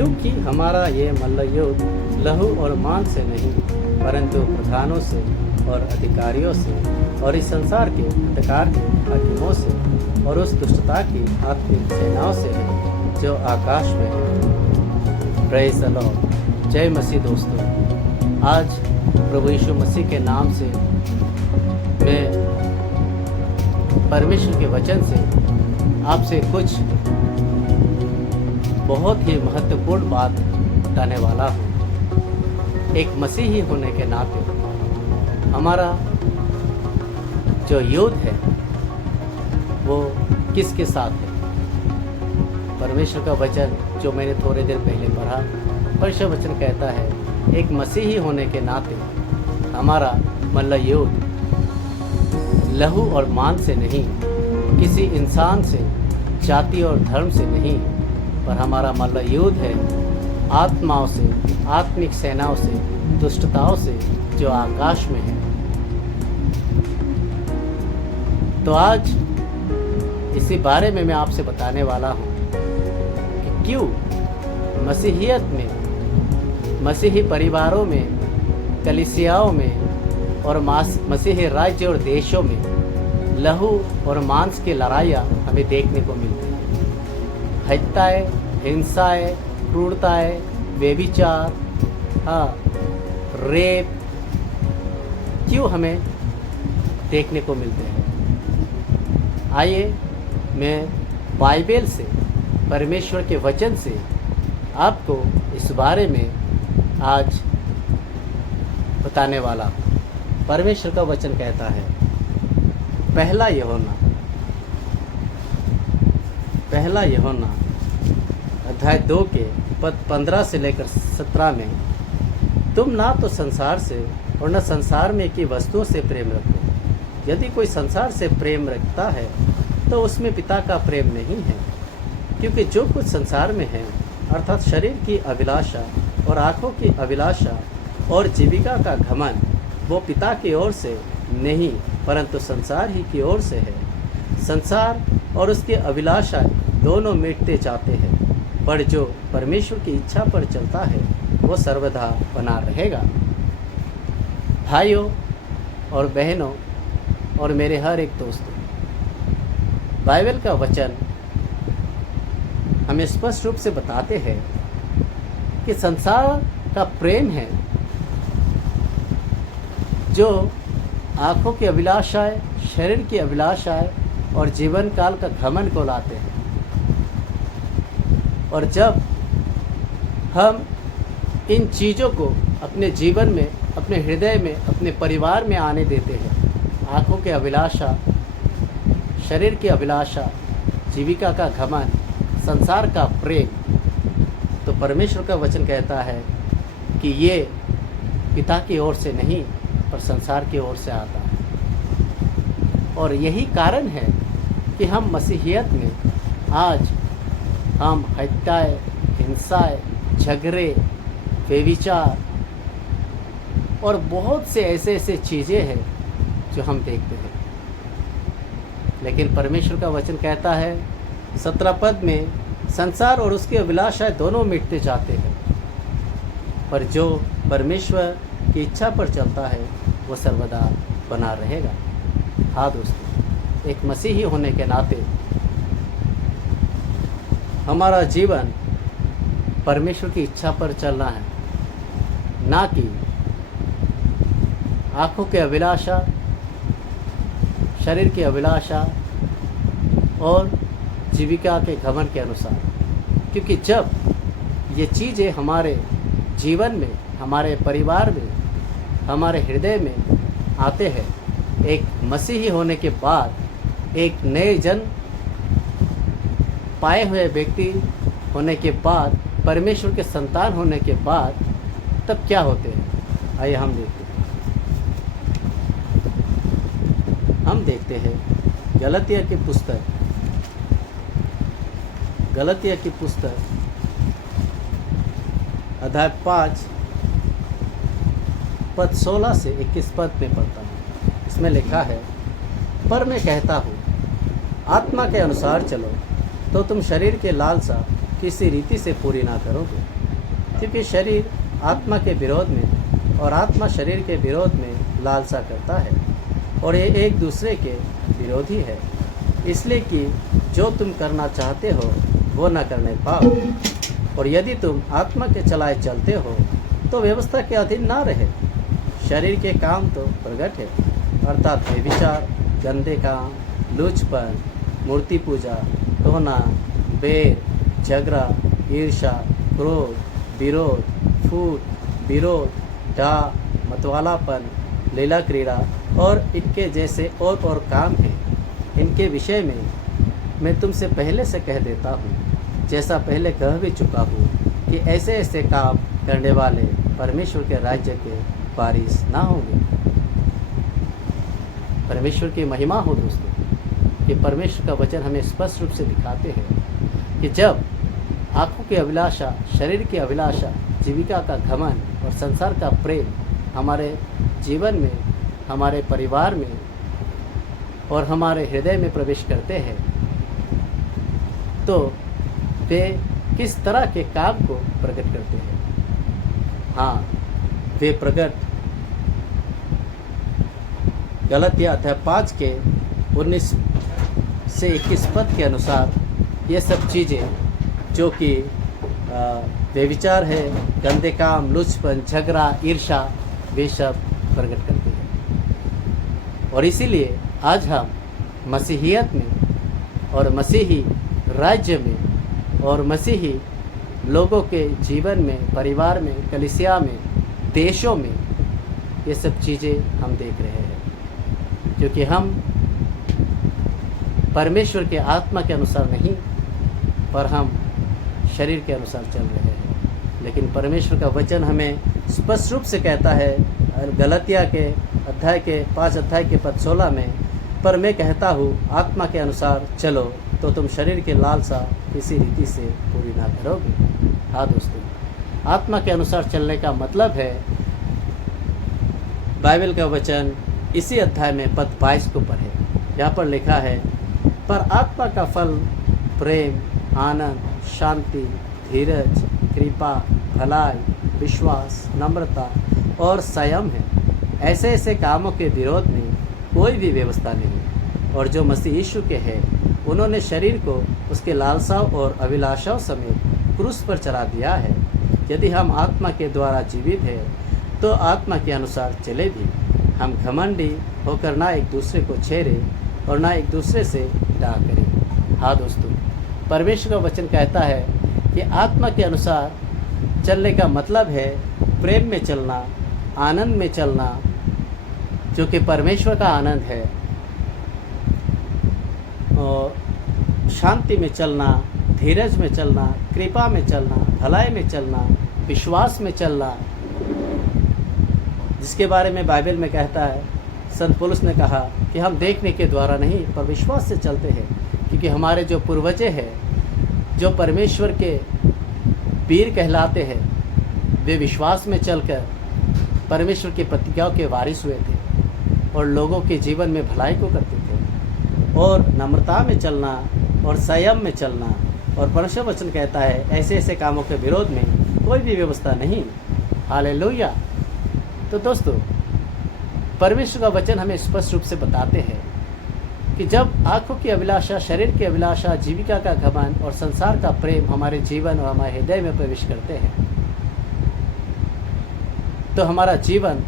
क्योंकि हमारा ये मल्लयुद्ध लहू और मांस से नहीं परंतु प्रधानों से और अधिकारियों से और इस संसार के अंधकार के हाकिमों से और उस दुष्टता की आत्मिक सेनाओं से है जो आकाश में है। Praise the Lord. जय मसीह दोस्तों, आज प्रभु यीशु मसीह के नाम से मैं परमेश्वर के वचन से आपसे कुछ बहुत ही महत्वपूर्ण बात बताने वाला हूँ। एक मसीही होने के नाते हमारा जो युद्ध है वो किसके साथ है। परमेश्वर का वचन जो मैंने थोड़े देर पहले पढ़ा, परमेश्वर वचन कहता है एक मसीही होने के नाते हमारा मल्लयुद्ध लहू और मांस से नहीं, किसी इंसान से, जाति और धर्म से नहीं, पर हमारा मल्लयुद्ध है आत्माओं से, आत्मिक सेनाओं से, दुष्टताओं से जो आकाश में है। तो आज इसी बारे में मैं आपसे बताने वाला हूँ कि क्यों मसीहियत में, मसीही परिवारों में, कलीसियाओं में और मसीही राज्य और देशों में लहू और मांस की लड़ाइयाँ हमें देखने को मिलती हैं। हत्याएं, हिंसाएं, क्रूरताएं, व्यभिचार, रेप क्यों हमें देखने को मिलते हैं। आइए मैं बाइबल से, परमेश्वर के वचन से आपको इस बारे में आज बताने वाला हूँ। परमेश्वर का वचन कहता है, पहला यूहन्ना अध्याय 2 के पद 15 से लेकर 17 में, तुम ना तो संसार से और न संसार में की वस्तुओं से प्रेम रखो। यदि कोई संसार से प्रेम रखता है तो उसमें पिता का प्रेम नहीं है, क्योंकि जो कुछ संसार में है अर्थात शरीर की अभिलाषा और आँखों की अभिलाषा और जीविका का घमंड, वो पिता की ओर से नहीं परंतु संसार ही की ओर से है। संसार और उसकी अभिलाषा दोनों मिटते जाते हैं, पर जो परमेश्वर की इच्छा पर चलता है वो सर्वदा बना रहेगा। भाइयों और बहनों और मेरे हर एक दोस्तों, बाइबल का वचन हमें स्पष्ट रूप से बताते हैं कि संसार का प्रेम है जो आँखों की अभिलाषाएं, शरीर की अभिलाषाएं और जीवन काल का घमंड को लाते हैं। और जब हम इन चीज़ों को अपने जीवन में, अपने हृदय में, अपने परिवार में आने देते हैं, आँखों की अभिलाषा, शरीर की अभिलाषा, जीविका का घमंड, संसार का प्रेम, तो परमेश्वर का वचन कहता है कि ये पिता की ओर से नहीं पर संसार की ओर से आता है। और यही कारण है कि हम मसीहियत में आज हम हत्याएं, हिंसाएं, झगड़े, व्यभिचार और बहुत से ऐसे चीज़ें हैं जो हम देखते हैं। लेकिन परमेश्वर का वचन कहता है 17 पद में, संसार और उसकी अभिलाषाएं दोनों मिटते जाते हैं, पर जो परमेश्वर की इच्छा पर चलता है वो सर्वदा बना रहेगा। हाँ दोस्तों, एक मसीही होने के नाते हमारा जीवन परमेश्वर की इच्छा पर चलना है, ना कि आँखों की अभिलाषा, शरीर की अभिलाषा और जीविका के घमंड के अनुसार। क्योंकि जब ये चीज़ें हमारे जीवन में, हमारे परिवार में, हमारे हृदय में आते हैं, एक मसीही होने के बाद, एक नए जन्म पाए हुए व्यक्ति होने के बाद, परमेश्वर के संतान होने के बाद, तब क्या होते हैं। आइए हम देखते हैं गलतिया की पुस्तक अध्याय 5 पद 16 से 21 पद में पढ़ता हूँ। इसमें लिखा है, पर मैं कहता हूँ आत्मा के अनुसार चलो तो तुम शरीर के लालसा किसी रीति से पूरी ना करोगे, क्योंकि शरीर आत्मा के विरोध में और आत्मा शरीर के विरोध में लालसा करता है, और ये एक दूसरे के विरोधी है, इसलिए कि जो तुम करना चाहते हो वो न करने पाओ। और यदि तुम आत्मा के चलाए चलते हो तो व्यवस्था के अधीन ना रहे। शरीर के काम तो प्रकट है, अर्थात व्यभिचार, गंदे काम, लुचपन, मूर्ति पूजा, टोना, बैर, झगड़ा, ईर्ष्या, क्रोध, विरोध, फूट, विरोध, डाह, मतवालापन, लीला क्रीड़ा और इनके जैसे और काम हैं। इनके विषय में मैं तुमसे पहले से कह देता हूँ, जैसा पहले कह भी चुका हूँ, कि ऐसे ऐसे काम करने वाले परमेश्वर के राज्य के वारिस ना होंगे। परमेश्वर की महिमा हो दोस्तों, कि परमेश्वर का वचन हमें स्पष्ट रूप से दिखाते हैं कि जब आँखों की अभिलाषा, शरीर की अभिलाषा, जीविका का घमंड और संसार का प्रेम हमारे जीवन में, हमारे परिवार में और हमारे हृदय में प्रवेश करते हैं, तो वे किस तरह के काम को प्रकट करते हैं? हाँ, वे प्रकट गलतिया अध्याय 5 के 19 से 21 पद के अनुसार ये सब चीज़ें जो कि व्यभिचार है, गंदे काम, लुचपन, झगड़ा, ईर्ष्या, वे सब प्रकट करते हैं। और इसीलिए आज हम मसीहियत में और मसीही राज्य में और मसीही लोगों के जीवन में, परिवार में, कलीसिया में, देशों में ये सब चीज़ें हम देख रहे हैं, क्योंकि हम परमेश्वर के आत्मा के अनुसार नहीं, पर हम शरीर के अनुसार चल रहे हैं। लेकिन परमेश्वर का वचन हमें स्पष्ट रूप से कहता है गलतिया के अध्याय के 5 अध्याय के पद 16 में, पर मैं कहता हूँ आत्मा के अनुसार चलो तो तुम शरीर के लालसा किसी रीति से पूरी ना करोगे। हाँ दोस्तों, आत्मा के अनुसार चलने का मतलब है, बाइबल का वचन इसी अध्याय में पद 22 को पढ़े। यहाँ पर लिखा है, पर आत्मा का फल प्रेम, आनंद, शांति, धीरज, कृपा, भलाई, विश्वास, नम्रता और संयम है। ऐसे ऐसे कामों के विरोध में कोई भी व्यवस्था नहीं। और जो मसीह यीशु के हैं, उन्होंने शरीर को उसके लालसाओं और अभिलाषाओं समेत क्रूस पर चढ़ा दिया है। यदि हम आत्मा के द्वारा जीवित हैं तो आत्मा के अनुसार चले भी। हम घमंडी होकर ना एक दूसरे को छेड़े और ना एक दूसरे से डाह करें। हाँ दोस्तों, परमेश्वर का वचन कहता है कि आत्मा के अनुसार चलने का मतलब है प्रेम में चलना, आनंद में चलना, जो कि परमेश्वर का आनंद है, और शांति में चलना, धीरज में चलना, कृपा में चलना, भलाई में चलना, विश्वास में चलना, जिसके बारे में बाइबल में कहता है, संत पौलुस ने कहा कि हम देखने के द्वारा नहीं पर विश्वास से चलते हैं, क्योंकि हमारे जो पूर्वज हैं, जो परमेश्वर के वीर कहलाते हैं, वे विश्वास में चलकर परमेश्वर की प्रतिज्ञाओं के वारिस हुए थे और लोगों के जीवन में भलाई को करते थे। और नम्रता में चलना और संयम में चलना, और परमेश्वर वचन कहता है ऐसे ऐसे कामों के विरोध में कोई भी व्यवस्था नहीं। हालेलुया। तो दोस्तों, परमेश्वर का वचन हमें स्पष्ट रूप से बताते हैं कि जब आँखों की अभिलाषा, शरीर की अभिलाषा, जीविका का घमंड और संसार का प्रेम हमारे जीवन और हमारे हृदय में प्रवेश करते हैं, तो हमारा जीवन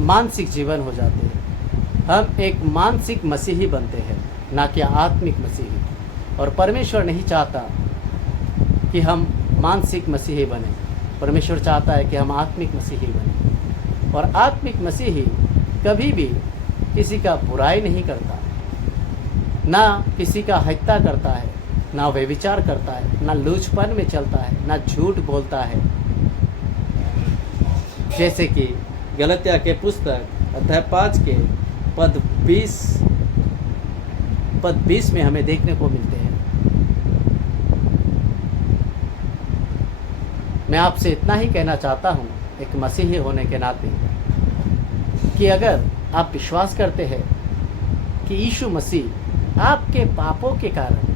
मानसिक जीवन हो जाते हैं। हम एक मानसिक मसीही बनते हैं, ना कि आत्मिक मसीही। और परमेश्वर नहीं चाहता कि हम मानसिक मसीही बने, परमेश्वर चाहता है कि हम आत्मिक मसीही बने। और आत्मिक मसीही कभी भी किसी का बुराई नहीं करता, ना किसी का हत्या करता है, ना व्यभिचार करता है, ना लूचपन में चलता है, ना झूठ बोलता है। जैसे कि गलतिया के पुस्तक अध्याय 5 के पद 20 में हमें देखने को मिलते हैं। मैं आपसे इतना ही कहना चाहता हूँ एक मसीही होने के नाते, कि अगर आप विश्वास करते हैं कि यीशु मसीह आपके पापों के कारण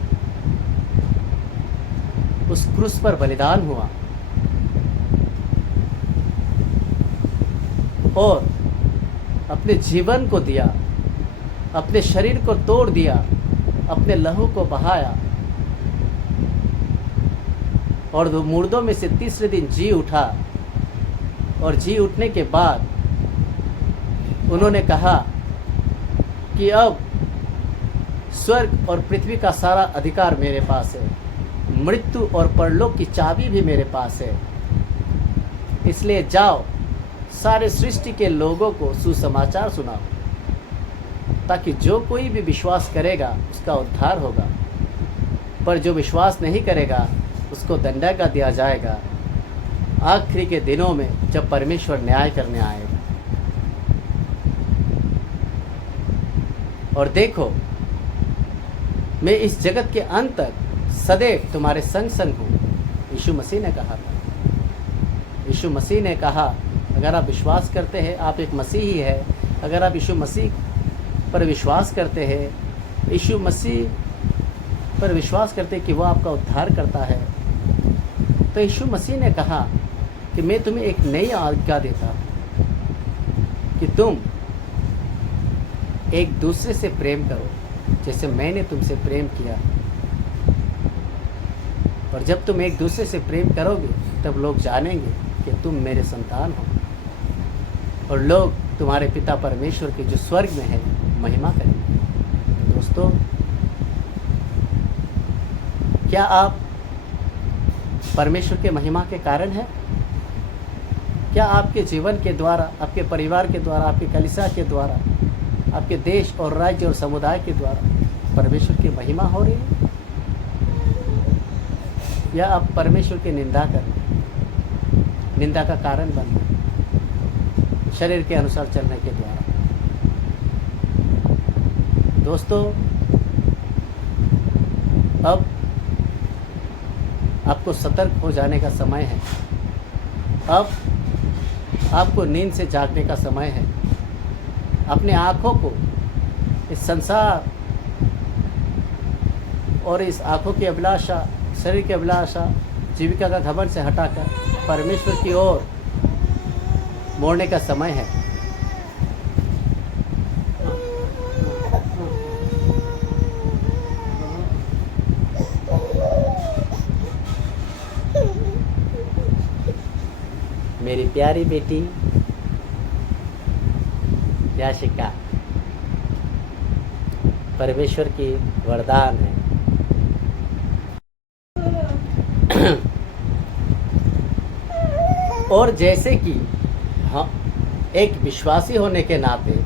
उस क्रूस पर बलिदान हुआ और अपने जीवन को दिया, अपने शरीर को तोड़ दिया, अपने लहू को बहाया और मुर्दों में से तीसरे दिन जी उठा। और जी उठने के बाद उन्होंने कहा कि अब स्वर्ग और पृथ्वी का सारा अधिकार मेरे पास है, मृत्यु और परलोक की चाबी भी मेरे पास है, इसलिए जाओ सारे सृष्टि के लोगों को सुसमाचार सुनाओ, ताकि जो कोई भी विश्वास करेगा उसका उद्धार होगा, पर जो विश्वास नहीं करेगा उसको दंडा दिया जाएगा आखिरी के दिनों में, जब परमेश्वर न्याय करने आएगा। और देखो, मैं इस जगत के अंत तक सदैव तुम्हारे संग संग हूँ, यीशु मसीह ने कहा था। यीशु मसीह ने कहा, अगर आप विश्वास करते हैं आप एक मसीही है, अगर आप यीशु मसीह पर विश्वास करते हैं, यीशु मसीह पर विश्वास करते हैं कि वो आपका उद्धार करता है, तो यीशु मसीह ने कहा कि मैं तुम्हें एक नई आज्ञा देता हूँ कि तुम एक दूसरे से प्रेम करो जैसे मैंने तुमसे प्रेम किया। और जब तुम एक दूसरे से प्रेम करोगे तब लोग जानेंगे कि तुम मेरे संतान हो, और लोग तुम्हारे पिता परमेश्वर के जो स्वर्ग में है महिमा करेंगे। तो दोस्तों, क्या आप परमेश्वर के महिमा के कारण हैं? क्या आपके जीवन के द्वारा, आपके परिवार के द्वारा, आपके कलीसिया के द्वारा, आपके देश और राज्य और समुदाय के द्वारा परमेश्वर की महिमा हो रही है, या आप परमेश्वर की निंदा कर रहे हैं, निंदा का कारण बन रहे हैं शरीर के अनुसार चलने के द्वारा? दोस्तों, अब आपको सतर्क हो जाने का समय है। अब आपको नींद से जागने का समय है। अपने आँखों को इस संसार और इस आँखों की अभिलाषा, शरीर की अभिलाषा, जीविका का घमंड से हटाकर परमेश्वर की ओर मोड़ने का समय है। मेरी प्यारी बेटी याशिका परमेश्वर की वरदान है। और जैसे कि हाँ, एक विश्वासी होने के नाते,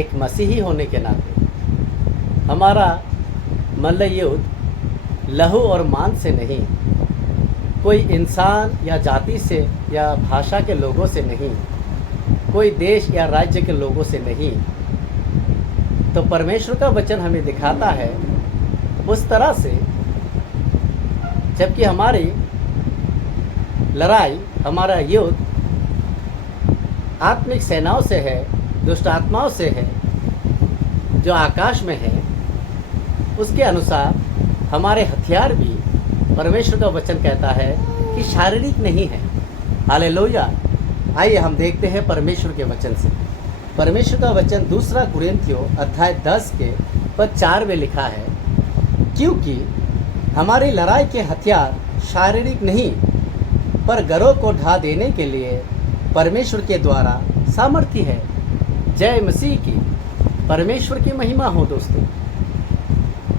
एक मसीही होने के नाते, हमारा मल्लयुद्ध लहू और मांस से नहीं, कोई इंसान या जाति से या भाषा के लोगों से नहीं, कोई देश या राज्य के लोगों से नहीं। तो परमेश्वर का वचन हमें दिखाता है उस तरह से, जबकि हमारी लड़ाई, हमारा युद्ध आत्मिक सेनाओं से है, दुष्ट आत्माओं से है जो आकाश में है, उसके अनुसार हमारे हथियार भी परमेश्वर का वचन कहता है कि शारीरिक नहीं है। हालेलुया। आइए हम देखते हैं परमेश्वर के वचन से। परमेश्वर का वचन 2 कुरिन्थियों अध्याय 10 के पद 4 में लिखा है, क्योंकि हमारी लड़ाई के हथियार शारीरिक नहीं, पर गरों को ढा देने के लिए परमेश्वर के द्वारा सामर्थ्य है। जय मसीह की। परमेश्वर की महिमा हो। दोस्तों,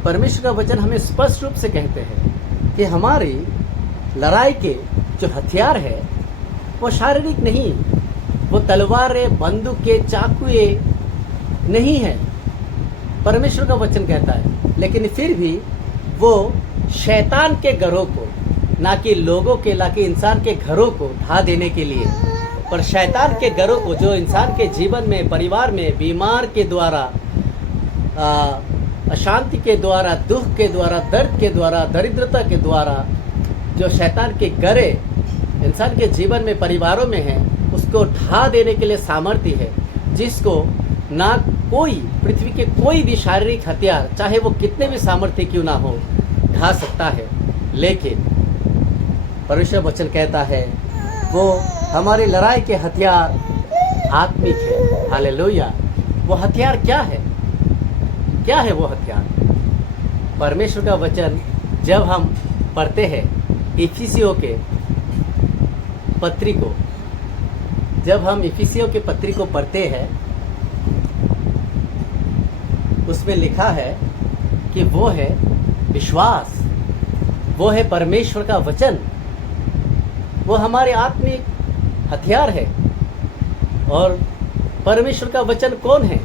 परमेश्वर का वचन हमें स्पष्ट रूप से कहते हैं कि हमारी लड़ाई के जो हथियार है वो शारीरिक नहीं, वो तलवारें, बंदूकें, चाकुए नहीं है, परमेश्वर का वचन कहता है। लेकिन फिर भी वो शैतान के घरों को, ना कि लोगों के, ना कि इंसान के घरों को ढा देने के लिए, पर शैतान के घरों को जो इंसान के जीवन में, परिवार में बीमार के द्वारा, अशांति के द्वारा, दुख के द्वारा, दर्द के द्वारा, दरिद्रता के द्वारा जो शैतान के गरे इंसान के जीवन में, परिवारों में है, उसको ढा देने के लिए सामर्थ्य है, जिसको ना कोई, पृथ्वी के कोई भी शारीरिक हथियार, चाहे वो कितने भी सामर्थ्य क्यों ना हो, ढा सकता है। लेकिन परमेश्वर वचन कहता है वो हमारी लड़ाई के हथियार आत्मिक है। हालेलुया। वो हथियार क्या है? क्या है वो हथियार? परमेश्वर का वचन जब हम पढ़ते हैं इफिसियों के पत्री को, जब हम इफिसियों के पत्री को पढ़ते हैं उसमें लिखा है कि वो है विश्वास, वो है परमेश्वर का वचन, वो हमारे आत्मिक हथियार है। और परमेश्वर का वचन कौन है?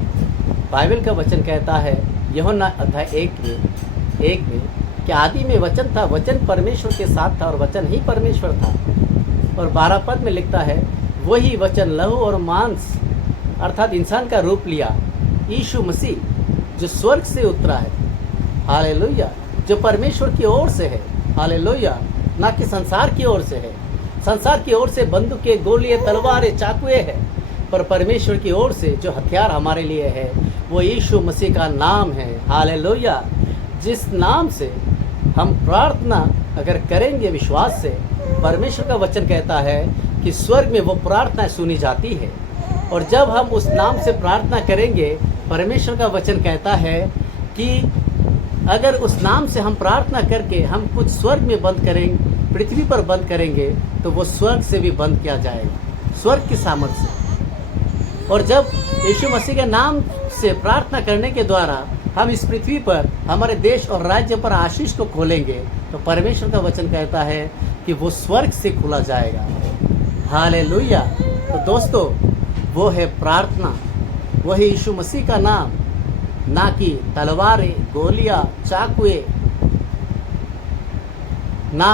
बाइबल का वचन कहता है यूहन्ना अध्याय 1 में कि आदि में वचन था, वचन परमेश्वर के साथ था और वचन ही परमेश्वर था। और 12 पद में लिखता है वही वचन लहू और मांस अर्थात इंसान का रूप लिया, यीशु मसीह जो स्वर्ग से उतरा है। हालेलुया। जो परमेश्वर की ओर से है। हालेलुया। ना कि संसार की ओर से है। संसार की ओर से बंदूकें, गोलियां, तलवारें, चाकुएं हैं, पर परमेश्वर की ओर से जो हथियार हमारे लिए है वो यीशु मसीह का नाम है। हालेलुया। जिस नाम से हम प्रार्थना अगर करेंगे विश्वास से, परमेश्वर का वचन कहता है कि स्वर्ग में वो प्रार्थना सुनी जाती है। और जब हम उस नाम से प्रार्थना करेंगे, परमेश्वर का वचन कहता है कि अगर उस नाम से हम प्रार्थना करके हम कुछ स्वर्ग में बंद करेंगे, पृथ्वी पर बंद करेंगे, तो वो स्वर्ग से भी बंद किया जाएगा, स्वर्ग की सामर्थ्य से। और जब यीशु मसीह के नाम से प्रार्थना करने के द्वारा हम इस पृथ्वी पर हमारे देश और राज्य पर आशीष को खोलेंगे, तो परमेश्वर का वचन कहता है कि वो स्वर्ग से खुला जाएगा। हालेलुया। तो दोस्तों, वो है प्रार्थना, वो है यीशु मसीह का नाम, ना कि तलवारें, गोलियां, चाकुएं, ना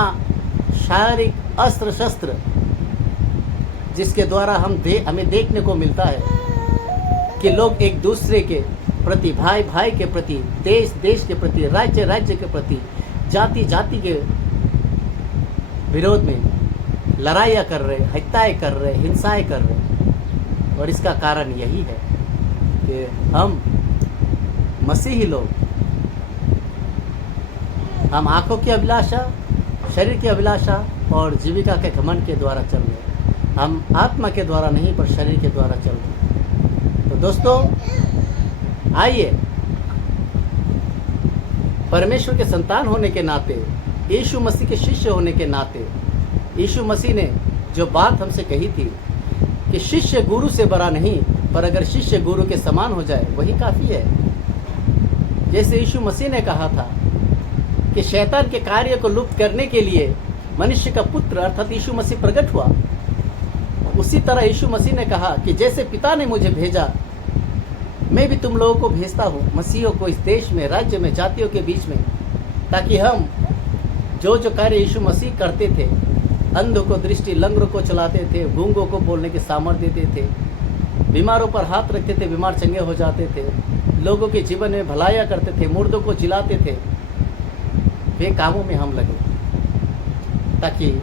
शारीरिक अस्त्र शस्त्र जिसके द्वारा हमें देखने को मिलता है कि लोग एक दूसरे के प्रति, भाई भाई के प्रति, देश देश के प्रति, राज्य राज्य के प्रति, जाति जाति के विरोध में लड़ाइयाँ कर रहे, हत्याएं कर रहे, हिंसाएं कर रहे। और इसका कारण यही है कि हम मसीही लोग, हम आंखों की अभिलाषा, शरीर की अभिलाषा और जीविका के घमंड के द्वारा चल रहे हैं। हम आत्मा के द्वारा नहीं पर शरीर के द्वारा चल रहे हैं। तो दोस्तों, आइए परमेश्वर के संतान होने के नाते, यीशु मसीह के शिष्य होने के नाते, यीशु मसीह ने जो बात हमसे कही थी कि शिष्य गुरु से बड़ा नहीं, पर अगर शिष्य गुरु के समान हो जाए वही काफ़ी है। जैसे यीशु मसीह ने कहा था कि शैतान के कार्य को लुप्त करने के लिए मनुष्य का पुत्र अर्थात यीशु मसीह प्रकट हुआ, उसी तरह यीशु मसीह ने कहा कि जैसे पिता ने मुझे भेजा, मैं भी तुम लोगों को भेजता हूँ, मसीहों को, इस देश में, राज्य में, जातियों के बीच में, ताकि हम जो जो कार्य यीशु मसीह करते थे, अंधों को दृष्टि, लंगड़ों को चलाते थे, गूंगों को बोलने की सामर्थ्य देते थे, बीमारों पर हाथ रखते थे, बीमार चंगे हो जाते थे, लोगों के जीवन में भलाइयाँ करते थे, मुर्दों को जिलाते थे, वे कामों में हम लगे, ताकि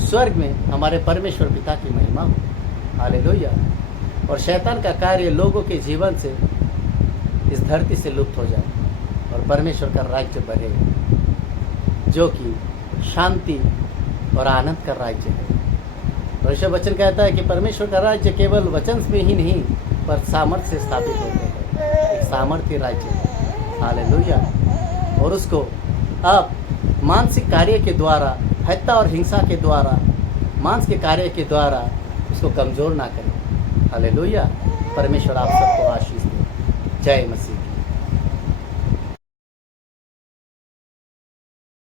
स्वर्ग में हमारे परमेश्वर पिता की महिमा हो। हालेलुया। और शैतान का कार्य लोगों के जीवन से, इस धरती से लुप्त हो जाए और परमेश्वर का राज्य बढ़े, जो कि शांति और आनंद का राज्य है। परमेश्वर वचन कहता है कि परमेश्वर का राज्य केवल वचन में ही नहीं पर सामर्थ्य से स्थापित होते हैं, एक सामर्थ्य राज्य है। हालेलुया। और उसको आप मानसिक कार्य के द्वारा, हत्या और हिंसा के द्वारा, मांस के कार्य के द्वारा उसको कमज़ोर ना करें। हालेलुया। परमेश्वर आप सबको आशीष दे। जय मसीह।